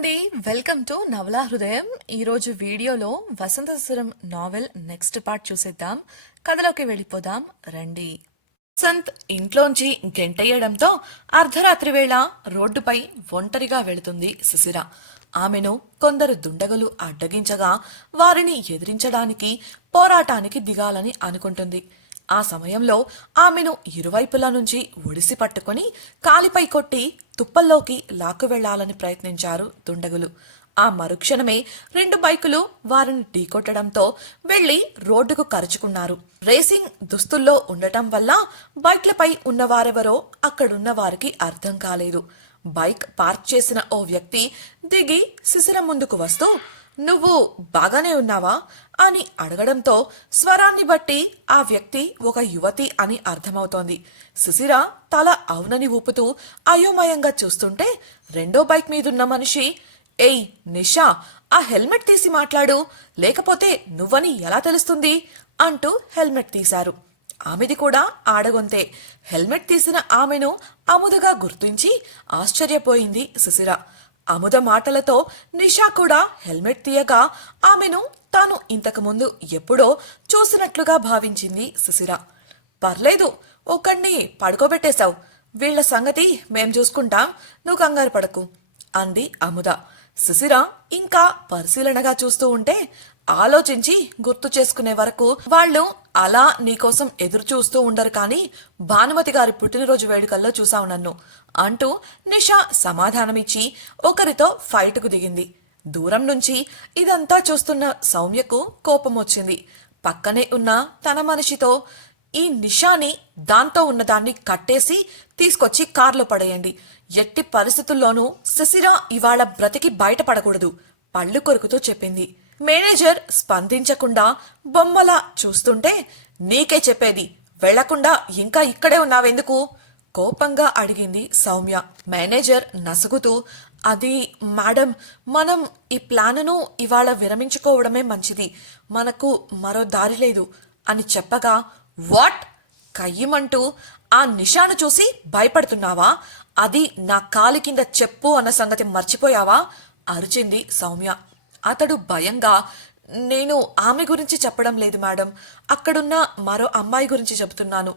అండి welcome to నవలా హృదయం. ఈరోజు వీడియోలో Vasantha Suram novel next part చూసేద్దాం. కథలోకి వెళ్ళిపోదాం రండి. వసంత్ ఇంట్లోంచి గెంటయ్యడంతో అర్ధరాత్రి వేళ రోడ్డుపై ఒంటరిగా వెళుతుంది శిశిర ఆమెను కొందరు దుండగులు అడ్డగించగా వారిని ఎదిరించడానికి పోరాటానికి దిగాలని అనుకుంటుంది. ఆ సమయంలో ఆమెను ఇరువైపుల నుంచి ఒడిసి పట్టుకొని కాలిపై కొట్టి తుప్పల్లోకి లాక్కు వెళ్ళాలని ప్రయత్నించారు దుండగులు. ఆ మరుక్షణమే రెండు బైకులు వారిని ఢీకొట్టడంతో వెళ్ళి రోడ్డుకు కరుచుకున్నారు. రేసింగ్ దుస్తుల్లో ఉండటం వల్ల బైక్లపై ఉన్నవారెవరో అక్కడున్న వారికి అర్థం కాలేదు. బైక్ పార్క్ చేసిన ఓ వ్యక్తి దిగి శిశిరం ముందుకు వస్తూ నువ్వు బాగానే ఉన్నావా? అని అడగడంతో స్వరాన్ని బట్టి ఆ వ్యక్తి ఒక యువతి అని అర్థమవుతోంది. సుశిర తల అవునని ఊపుతూ అయోమయంగా చూస్తుంటే రెండో బైక్ మీదున్న మనిషి ఏయ్ నిషా ఆ హెల్మెట్ తీసి మాట్లాడు లేకపోతే నువ్వని ఎలా తెలుస్తుంది? అంటూ హెల్మెట్ తీశారు. ఆమెది కూడా ఆడగొంతే. హెల్మెట్ తీసిన ఆమెను అముదుగా గుర్తించి ఆశ్చర్యపోయింది సుశిర అముద మాటలతో నిషా కూడా హెల్మెట్ తీయగా ఆమెను తాను ఇంతకుముందు ఎప్పుడో చూసినట్లుగా భావించింది సుశిర పర్లేదు ఒకణ్ణి పడుకోబెట్టేశావు. వీళ్ళ సంగతి మేం చూసుకుంటాం. నువ్వు కంగారు పడకు అంది అముద సుశిర ఇంకా పరిశీలనగా చూస్తూ ఉంటే ఆలోచించి గుర్తు చేసుకునే వరకు వాళ్ళు అలా నీకోసం ఎదురు చూస్తూ ఉండరు కానీ భానుమతి గారి పుట్టినరోజు వేడుకల్లో చూసావు నన్ను అంటూ నిషా సమాధానమిచ్చి ఒకరితో ఫైట్కు దిగింది. దూరం నుంచి ఇదంతా చూస్తున్న సౌమ్యకు కోపం వచ్చింది. పక్కనే ఉన్న తన మనిషితో ఈ నిషాని దాంతో ఉన్నదాన్ని కట్టేసి తీసుకొచ్చి కార్లో పడేయండి. ఎట్టి పరిస్థితుల్లోనూ శశిరా ఇవాళ బ్రతికి బయటపడకూడదు. పళ్ళు కొరుకుతూ చెప్పింది. మేనేజర్ స్పందించకుండా బొమ్మలా చూస్తుంటే నీకే చెప్పేది వెళ్ళకుండా ఇంకా ఇక్కడే ఉన్నావెందుకు? కోపంగా అడిగింది సౌమ్య. మేనేజర్ నసుగుతూ అది మేడం మనం ఈ ప్లాన్ను ఇవాళ విరమించుకోవడమే మంచిది. మనకు మరో దారి లేదు. అని చెప్పగా వాట్? కయ్యమంటూ ఆ నిషాను చూసి భయపడుతున్నావా? అది నా కాలి కింద చెప్పు అన్న సంగతి మర్చిపోయావా? అరిచింది సౌమ్య. అతడు భయంగా నేను ఆమె గురించి చెప్పడం లేదు మేడం. అక్కడున్న మరో అమ్మాయి గురించి చెబుతున్నాను.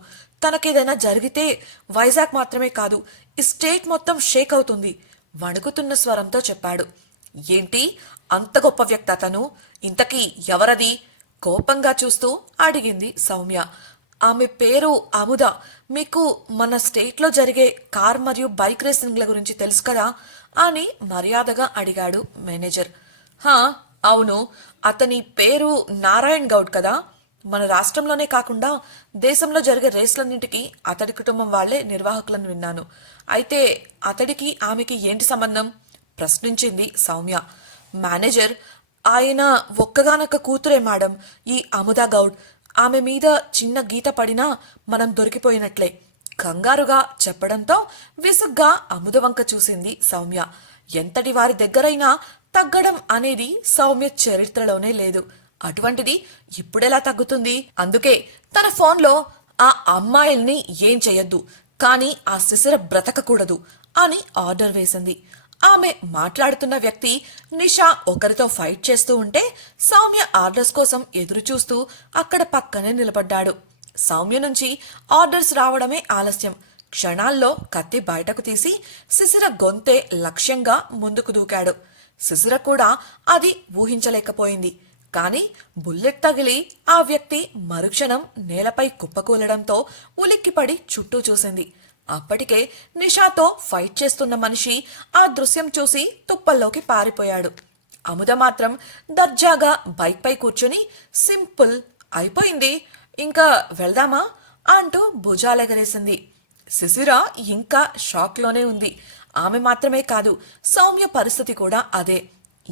తనకేదైనా జరిగితే వైజాగ్ మాత్రమే కాదు ఈ స్టేట్ మొత్తం షేక్ అవుతుంది వణుకుతున్న స్వరంతో చెప్పాడు. ఏంటి? అంత గొప్ప వ్యక్తి అతను? ఇంతకీ ఎవరది? కోపంగా చూస్తూ అడిగింది సౌమ్య. ఆమె పేరు అముద మీకు మన స్టేట్లో జరిగే కార్ మరియు బైక్ రేసింగ్ల గురించి తెలుసు కదా? అని మర్యాదగా అడిగాడు మేనేజర్. హా అవును. అతని పేరు నారాయణ్ గౌడ్ కదా. మన రాష్ట్రంలోనే కాకుండా దేశంలో జరిగే రేస్లన్నింటికి అతడి కుటుంబం వాళ్ళే నిర్వాహకులను విన్నాను. అయితే అతడికి ఆమెకి ఏంటి సంబంధం? ప్రశ్నించింది సౌమ్య. మేనేజర్ ఆయన ఒక్కగానొక్క కూతురే మేడం ఈ అముదా గౌడ్. ఆమె మీద చిన్న గీత పడినా మనం దొరికిపోయినట్లే. కంగారుగా చెప్పడంతో విసుగ్గా అముద వంక చూసింది సౌమ్య. ఎంతటి వారి దగ్గరైనా తగ్గడం అనేది సౌమ్య చరిత్రలోనే లేదు. అటువంటిది ఇప్పుడెలా తగ్గుతుంది? అందుకే తన ఫోన్లో ఆ అమ్మాయిల్ని ఏం చెయ్యొద్దు కానీ ఆ శిశిర బ్రతకకూడదు అని ఆర్డర్ వేసింది. ఆమె మాట్లాడుతున్న వ్యక్తి నిషా ఒకరితో ఫైట్ చేస్తూ ఉంటే సౌమ్య ఆర్డర్స్ కోసం ఎదురు చూస్తూ అక్కడ పక్కనే నిలబడ్డాడు. సౌమ్య నుంచి ఆర్డర్స్ రావడమే ఆలస్యం. క్షణాల్లో కత్తి బయటకు తీసి శిశిర గొంతే లక్ష్యంగా ముందుకు దూకాడు. శిశిర కూడా అది ఊహించలేకపోయింది. కాని బుల్లెట్ తగిలి ఆ వ్యక్తి మరుక్షణం నేలపై కుప్పకూలడంతో ఉలిక్కిపడి చుట్టూ చూసింది. అప్పటికే నిషాతో ఫైట్ చేస్తున్న మనిషి ఆ దృశ్యం చూసి తుప్పల్లోకి పారిపోయాడు. అముద మాత్రం దర్జాగా బైక్పై కూర్చుని సింపుల్ అయిపోయింది. ఇంకా వెళ్దామా? అంటూ భుజాలెగరేసింది. శిశిర ఇంకా షాక్లోనే ఉంది. ఆమె మాత్రమే కాదు సౌమ్య పరిస్థితి కూడా అదే.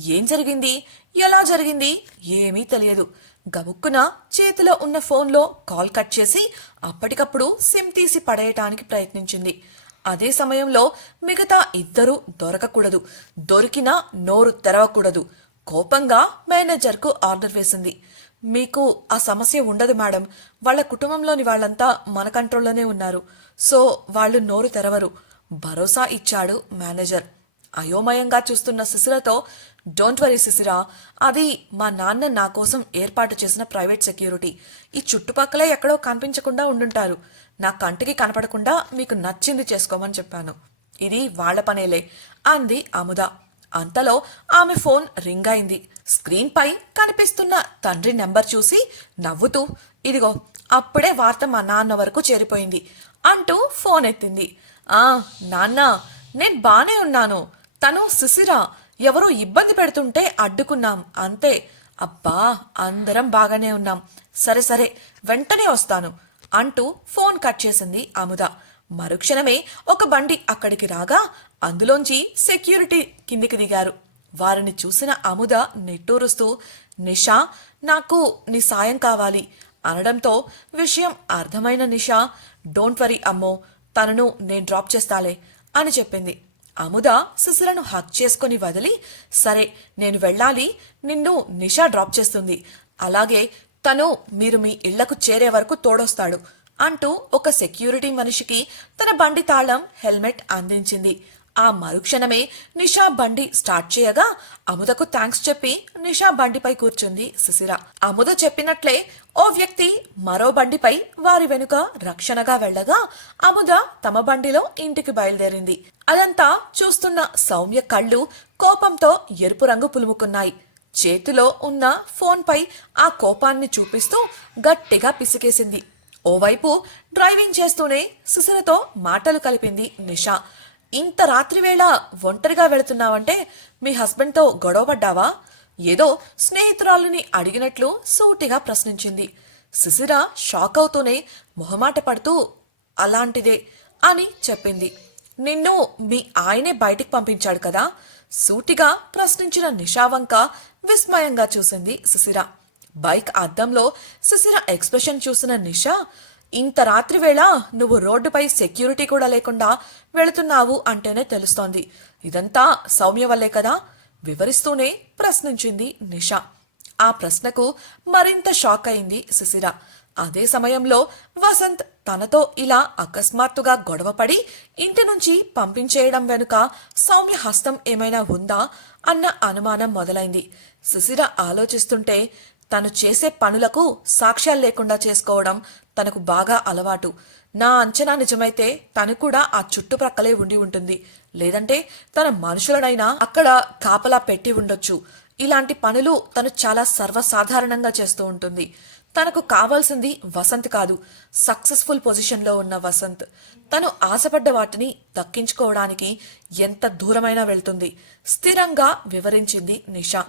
ఏం జరిగింది? ఎలా జరిగింది? ఏమీ తెలియదు. గబుక్కున చేతిలో ఉన్న ఫోన్లో కాల్ కట్ చేసి అప్పటికప్పుడు సిమ్ తీసి పడేయటానికి ప్రయత్నించింది. అదే సమయంలో మిగతా ఇద్దరూ దొరకకూడదు. దొరికినా నోరు తెరవకూడదు. కోపంగా మేనేజర్కు ఆర్డర్ వేసింది. మీకు ఆ సమస్య ఉండదు మేడం. వాళ్ళ కుటుంబంలోని వాళ్ళంతా మన కంట్రోల్లోనే ఉన్నారు. సో వాళ్ళు నోరు తెరవరు. భరోసా ఇచ్చాడు మేనేజర్. అయోమయంగా చూస్తున్న శిశిరతో డోంట్ వరీ శిశిర అది మా నాన్న నా కోసం ఏర్పాటు చేసిన ప్రైవేట్ సెక్యూరిటీ. ఈ చుట్టుపక్కలే ఎక్కడో కనిపించకుండా ఉండుంటారు. నా కంటికి కనపడకుండా మీకు నచ్చింది చేసుకోమని చెప్పాను. ఇది వాళ్ళ పనేలే అంది అముద అంతలో ఆమె ఫోన్ రింగ్ అయింది. స్క్రీన్పై కనిపిస్తున్న తండ్రి నెంబర్ చూసి నవ్వుతూ ఇదిగో అప్పుడే వార్త మా నాన్న వరకు చేరిపోయింది అంటూ ఫోన్ ఎత్తింది. ఆ నాన్న నేను బానే ఉన్నాను. తను శిశిర ఎవరో ఇబ్బంది పెడుతుంటే అడ్డుకున్నాం. అంతే. అబ్బా అందరం బాగానే ఉన్నాం. సరే సరే వెంటనే వస్తాను అంటూ ఫోన్ కట్ చేసింది అముద. మరుక్షణమే ఒక బండి అక్కడికి రాగా అందులోంచి సెక్యూరిటీ కిందికి దిగారు. వారిని చూసిన అముద నిట్టూరుస్తూ నిషా నాకు నీ సాయం కావాలి. అనడంతో విషయం అర్థమైన నిషా డోంట్ వరీ అమ్మో తనను నేను డ్రాప్ చేస్తాలే అని చెప్పింది. అముద సుశీలను హక్ చేసుకుని వదిలి సరే నేను వెళ్ళాలి నిన్ను నిషా డ్రాప్ చేస్తుంది. అలాగే తను మీరు మీ ఇళ్ళకు చేరే వరకు తోడొస్తాడు అంటూ ఒక సెక్యూరిటీ మనిషికి తన బండి తాళం హెల్మెట్ అందించింది. ఆ మరుక్షణమే నిషా బండి స్టార్ట్ చేయగా అముదకు థ్యాంక్స్ చెప్పి నిషా బండిపై కూర్చుంది సుశిర అముద చెప్పినట్లే ఓ వ్యక్తి మరో బండిపై వారి వెనుక రక్షణగా వెళ్ళగా అముద తమ బండిలో ఇంటికి బయలుదేరింది. అదంతా చూస్తున్న సౌమ్య కళ్ళు కోపంతో ఎరుపు రంగు పులుముకున్నాయి. చేతిలో ఉన్న ఫోన్పై ఆ కోపాన్ని చూపిస్తూ గట్టిగా పిసికేసింది. ఓవైపు డ్రైవింగ్ చేస్తూనే సుశిరతో మాటలు కలిపింది నిషా. ఇంత రాత్రివేళ ఒంటరిగా వెళుతున్నావంటే మీ హస్బెండ్తో గొడవపడ్డావా? ఏదో స్నేహితురాలిని అడిగినట్లు సూటిగా ప్రశ్నించింది. శిశిర షాక్ అవుతూనే మొహమాట పడుతూ అలాంటిదే అని చెప్పింది. నిన్ను మీ ఆయనే బయటికి పంపించాడు కదా? సూటిగా ప్రశ్నించిన నిషావంక విస్మయంగా చూసింది శిశిర బైక్ అద్దంలో శిశిర ఎక్స్ప్రెషన్ చూసిన నిషా ఇంత రాత్రి వేళ నువ్వు రోడ్డుపై సెక్యూరిటీ కూడా లేకుండా వెళుతున్నావు అంటేనే తెలుస్తోంది. ఇదంతా సౌమ్య వల్లే కదా? వివరిస్తూనే ప్రశ్నించింది నిషా. ఆ ప్రశ్నకు మరింత షాక్ అయింది సుశిర అదే సమయంలో వసంత్ తనతో ఇలా అకస్మాత్తుగా గొడవపడి ఇంటి నుంచి పంపించేయడం వెనుక సౌమ్య హస్తం ఏమైనా ఉందా అన్న అనుమానం మొదలైంది. శిశిర ఆలోచిస్తుంటే తను చేసే పనులకు సాక్ష్యాలు లేకుండా చేసుకోవడం తనకు బాగా అలవాటు. నా అంచనా నిజమైతే తను కూడా ఆ చుట్టుప్రక్కలే ఉండి ఉంటుంది. లేదంటే తన మనుషులనైనా అక్కడ కాపలా పెట్టి ఉండొచ్చు. ఇలాంటి పనులు తను చాలా సర్వసాధారణంగా చేస్తూ ఉంటుంది. తనకు కావాల్సింది వసంత్ కాదు సక్సెస్ఫుల్ పొజిషన్లో ఉన్న వసంత్. తను ఆశపడ్డ వాటిని దక్కించుకోవడానికి ఎంత దూరమైనా వెళ్తుంది. స్థిరంగా వివరించింది నిషా.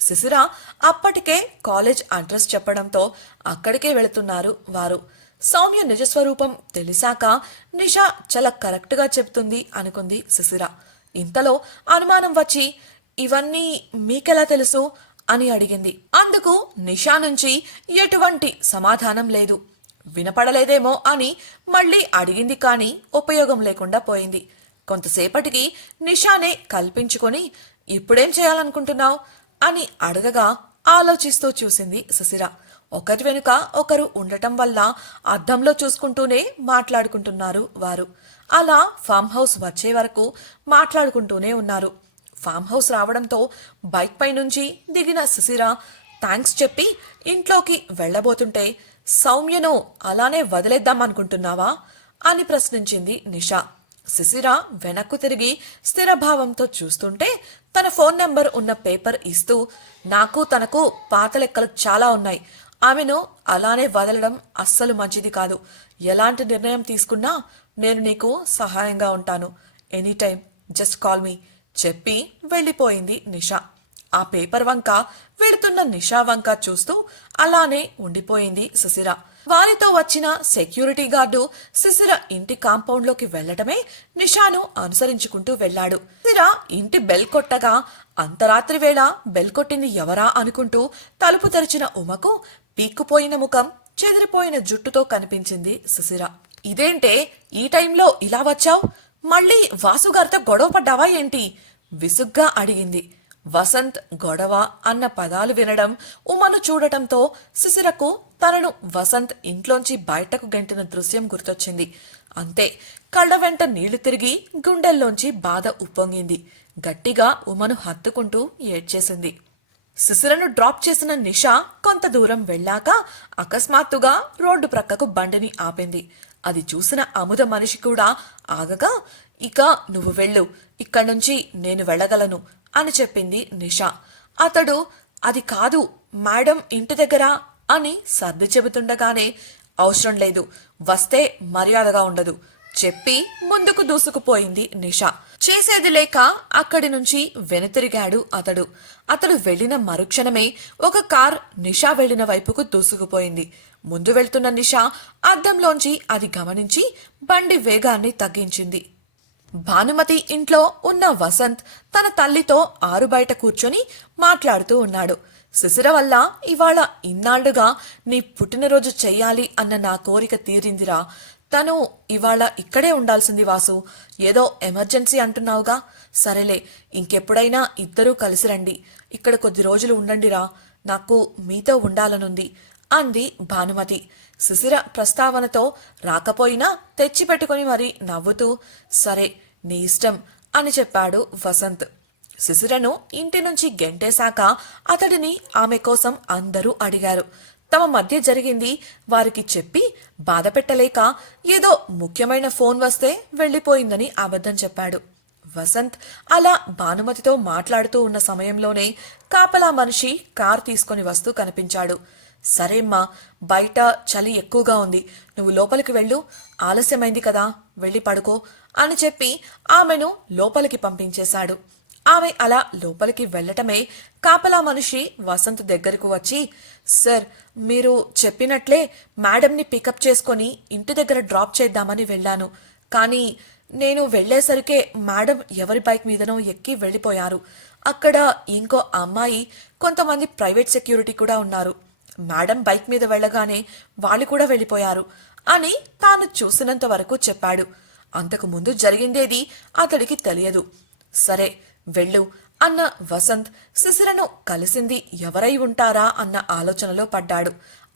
శిశిర అప్పటికే కాలేజ్ అడ్రస్ చెప్పడంతో అక్కడికే వెళుతున్నారు వారు. సౌమ్య నిజస్వరూపం తెలిసాక నిషా చాలా కరెక్ట్గా చెప్తుంది అనుకుంది శిశిర ఇంతలో అనుమానం వచ్చి ఇవన్నీ మీకెలా తెలుసు? అని అడిగింది. అందుకు నిషా నుంచి ఎటువంటి సమాధానం లేదు. వినపడలేదేమో అని మళ్ళీ అడిగింది కానీ ఉపయోగం లేకుండా పోయింది. కొంతసేపటికి నిషానే కల్పించుకొని ఇప్పుడేం చేయాలనుకుంటున్నావు? అని అడగగా ఆలోచిస్తూ చూసింది శశిర ఒకరి వెనుక ఒకరు ఉండటం వల్ల అద్దంలో చూసుకుంటూనే మాట్లాడుకుంటున్నారు వారు. అలా ఫామ్ హౌస్ వచ్చే వరకు మాట్లాడుకుంటూనే ఉన్నారు. ఫామ్ హౌస్ రావడంతో బైక్ పై నుంచి దిగిన శశిర థ్యాంక్స్ చెప్పి ఇంట్లోకి వెళ్ళబోతుంటే సౌమ్యను అలానే వదిలేద్దాం అనుకుంటున్నావా? అని ప్రశ్నించింది నిషా. శిశిర వెనక్కు తిరిగి స్థిరభావంతో చూస్తుంటే తన ఫోన్ నెంబర్ ఉన్న పేపర్ ఇస్తూ నాకు తనకు పాత లెక్కలు చాలా ఉన్నాయి. ఆమెను అలానే వదలడం అస్సలు మంచిది కాదు. ఎలాంటి నిర్ణయం తీసుకున్నా నేను నీకు సహాయంగా ఉంటాను. Any time just call me చెప్పి వెళ్ళిపోయింది నిషా. ఆ పేపర్ వంక వెళుతున్న నిషా వంక చూస్తూ అలానే ఉండిపోయింది సుశిరా వారితో వచ్చిన సెక్యూరిటీ గార్డు సిసిర ఇంటి కాంపౌండ్లోకి వెళ్ళడమే నిషాను అనుసరించుకుంటూ వెళ్ళాడు. సిసిర ఇంటి బెల్ కొట్టగా అంతరాత్రి వేళ బెల్ కొట్టింది ఎవరా అనుకుంటూ తలుపు తెరిచిన ఉమకు పీక్కుపోయిన ముఖం చెదిరిపోయిన జుట్టుతో కనిపించింది సుశిర ఇదేంటే ఈ టైంలో ఇలా వచ్చావు? మళ్ళీ వాసుగారితో గొడవ పడ్డావా ఏంటి? విసుగ్గా అడిగింది. వసంత్ గొడవ అన్న పదాలు వినడం ఉమను చూడటంతో శిశిరకు తనను వసంత్ ఇంట్లోంచి బయటకు గెంటిన దృశ్యం గుర్తొచ్చింది. అంతే కళ్ళ వెంట నీళ్ళు తిరిగి గుండెల్లోంచి బాధ ఉప్పొంగింది. గట్టిగా ఉమను హత్తుకుంటూ ఏడ్చేసింది. శిశిరను డ్రాప్ చేసిన నిషా కొంత దూరం వెళ్ళాక అకస్మాత్తుగా రోడ్డు ప్రక్కకు బండిని ఆపింది. అది చూసిన అముద మనిషి కూడా ఆగగా ఇక నువ్వు వెళ్ళు ఇక్కడి నుంచి నేను వెళ్ళగలను అని చెప్పింది నిషా. అతడు అది కాదు మేడం ఇంటి దగ్గర అని సర్ది చెబుతుండగానే అవసరం లేదు వస్తే మర్యాదగా ఉండదు చెప్పి ముందుకు దూసుకుపోయింది నిషా. చేసేది లేక అక్కడి నుంచి వెనుతిరిగాడు అతడు. అతడు వెళ్ళిన మరుక్షణమే ఒక కార్ నిషా వెళ్ళిన వైపుకు దూసుకుపోయింది. ముందు వెళ్తున్న నిషా అద్దంలోంచి అది గమనించి బండి వేగాన్ని తగ్గించింది. భానుమతి ఇంట్లో ఉన్న వసంత్ తన తల్లితో ఆరు బయట కూర్చొని మాట్లాడుతూ ఉన్నాడు. శిశిర వల్ల ఇవాళ ఇన్నాళ్ళుగా నీ పుట్టినరోజు చెయ్యాలి అన్న నా కోరిక తీరిందిరా. తను ఇవాళ ఇక్కడే ఉండాల్సింది వాసు. ఏదో ఎమర్జెన్సీ అంటున్నావుగా? సరేలే ఇంకెప్పుడైనా ఇద్దరూ కలిసి రండి. ఇక్కడ కొద్ది రోజులు ఉండండిరా. నాకు మీతో ఉండాలనుంది అంది భానుమతి. శిశిర ప్రస్తావనతో రాకపోయినా తెచ్చిపెట్టుకుని మరి నవ్వుతూ సరే నీ ఇష్టం అని చెప్పాడు వసంత్. శిశిరను ఇంటి నుంచి గెంటేశాక అతడిని ఆమె కోసం అందరూ అడిగారు. తమ మధ్య జరిగింది వారికి చెప్పి బాధ పెట్టలేక ఏదో ముఖ్యమైన ఫోన్ వస్తే వెళ్ళిపోయిందని అబద్ధం చెప్పాడు. వసంత్ అలా భానుమతితో మాట్లాడుతూ ఉన్న సమయంలోనే కాపలా మనిషి కార్ తీసుకొని వస్తూ కనిపించాడు. సరేమ్మా బయట చలి ఎక్కువగా ఉంది. నువ్వు లోపలికి వెళ్ళు. ఆలస్యమైంది కదా. వెళ్ళి పడుకో. అని చెప్పి ఆమెను లోపలికి పంపించేశాడు. ఆమె అలా లోపలికి వెళ్ళటమే కాపలా మనిషి వసంత్ దగ్గరకు వచ్చి సార్ మీరు చెప్పినట్లే మేడంని పికప్ చేసుకొని ఇంటి దగ్గర డ్రాప్ చేద్దామని వెళ్ళాను. కానీ నేను వెళ్ళేసరికే మేడం ఎవరి బైక్ మీదనో ఎక్కి వెళ్ళిపోయారు. అక్కడ ఇంకో అమ్మాయి కొంతమంది ప్రైవేట్ సెక్యూరిటీ కూడా ఉన్నారు. మేడం బైక్ మీద వెళ్ళగానే వాళ్ళు కూడా వెళ్ళిపోయారు అని తాను చూసినంత వరకు చెప్పాడు. అంతకు ముందు జరిగిందేది అతడికి తెలియదు. సరే వెళ్ళు అన్న వసంత్ శిశిరను కలిసింది ఎవరై ఉంటారా అన్న ఆలోచనలో పడ్డాడు.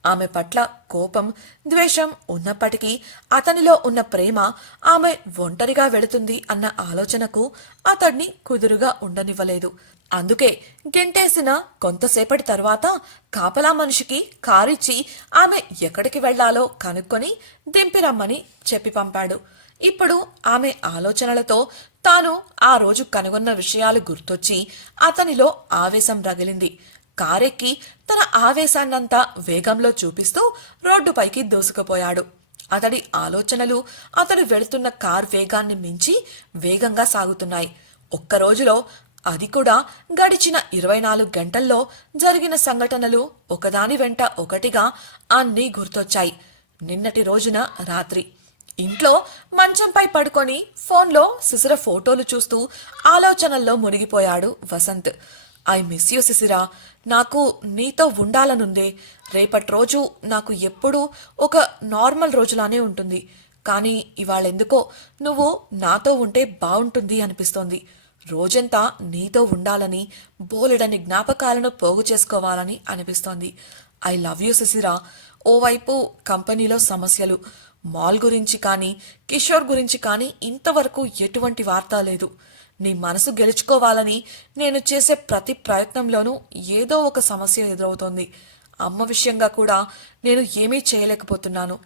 ఆమె పట్ల కోపం ద్వేషం ఉన్నప్పటికీ అతనిలో ఉన్న ప్రేమ ఆమె ఒంటరిగా వెళుతుంది అన్న ఆలోచనకు అతడిని కుదురుగా ఉండనివ్వలేదు. అందుకే గెంటేసిన కొంతసేపటి తర్వాత కాపలా మనిషికి కారిచ్చి ఆమె ఎక్కడికి వెళ్ళాలో కనుక్కొని దింపిరమ్మని చెప్పి పంపాడు. ఇప్పుడు ఆమె ఆలోచనలతో తాను ఆ రోజు కనుగొన్న విషయాలు గుర్తొచ్చి అతనిలో ఆవేశం రగిలింది. కారెక్కి తన ఆవేశాన్నంతా వేగంలో చూపిస్తూ రోడ్డుపైకి దూసుకుపోయాడు. అతడి ఆలోచనలు అతడు వెళుతున్న కార్ వేగాన్ని మించి వేగంగా సాగుతున్నాయి. ఒక్క రోజులో అది కూడా గడిచిన ఇరవై నాలుగు గంటల్లో జరిగిన సంఘటనలు ఒకదాని వెంట ఒకటిగా అన్నీ గుర్తొచ్చాయి. నిన్నటి రోజున రాత్రి. ఇంట్లో మంచంపై పడుకొని ఫోన్లో శిశుర ఫోటోలు చూస్తూ ఆలోచనల్లో మునిగిపోయాడు Vasanth. I miss you Shishira నాకు నీతో ఉండాలనుందే. రేపటి రోజు నాకు ఎప్పుడూ ఒక నార్మల్ రోజులానే ఉంటుంది. కానీ ఇవాళెందుకో నువ్వు నాతో ఉంటే బాగుంటుంది అనిపిస్తోంది. రోజంతా నీతో ఉండాలని బోలెడని జ్ఞాపకాలను పోగు చేసుకోవాలని అనిపిస్తోంది. ఐ లవ్ యూ శిశిరా ఓవైపు కంపెనీలో సమస్యలు. మాల్ గురించి కానీ కిషోర్ గురించి కానీ ఇంతవరకు ఎటువంటి వార్త లేదు. నీ మనసు గెలుచుకోవాలని నేను చేసే ప్రతి ప్రయత్నంలోనూ ఏదో ఒక సమస్య ఎదురవుతోంది. అమ్మ విషయంగా కూడా నేను ఏమీ చేయలేకపోతున్నాను.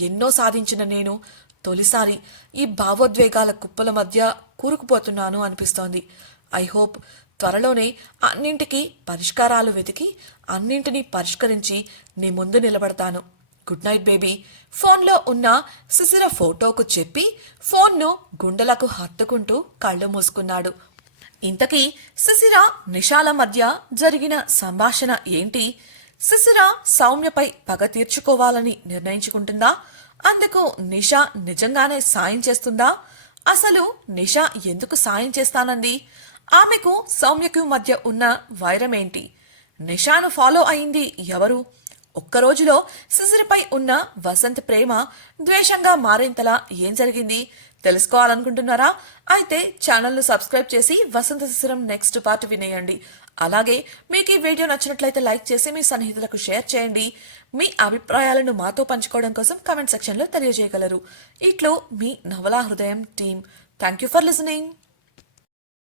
ఎన్నో సాధించిన నేను తొలిసారి ఈ భావోద్వేగాల కుప్పల మధ్య కూరుకుపోతున్నాను అనిపిస్తోంది. ఐ హోప్ త్వరలోనే అన్నింటికీ పరిష్కారాలు వెతికి అన్నింటినీ పరిష్కరించి నీ ముందు నిలబడతాను. గుడ్ నైట్ బేబీ ఫోన్లో ఉన్న శిశిర ఫోటోకు చెప్పి ఫోన్ను గుండెలకు హత్తుకుంటూ కళ్ళు మూసుకున్నాడు. ఇంతకీ శిశిర నిషాల మధ్య జరిగిన సంభాషణ ఏంటి? శిశిర సౌమ్యపై పగ తీర్చుకోవాలని నిర్ణయించుకుంటుందా? అందుకు నిషా నిజంగానే సాయం చేస్తుందా? అసలు నిషా ఎందుకు సాయం చేస్తానంది? ఆమెకు సౌమ్యకు మధ్య ఉన్న వైరమేంటి నిషాను ఫాలో అయింది ఎవరు? ఒక్క రోజులో శిశిరపై ఉన్న వసంత్ ప్రేమ ద్వేషంగా మారేంతలా ఏం జరిగింది? తెలుసుకోవాలనుకుంటున్నారా? అయితే ఛానల్ను సబ్స్క్రైబ్ చేసి వసంత శిశిరం నెక్స్ట్ పార్ట్ వినేయండి. అలాగే మీకు ఈ వీడియో నచ్చినట్లయితే లైక్ చేసి మీ సన్నిహితులకు షేర్ చేయండి. మీ అభిప్రాయాలను మాతో పంచుకోవడం కోసం కామెంట్ సెక్షన్లో తెలియజేయగలరు. ఇట్లు మీ Navala Hrudayam team thank you for listening.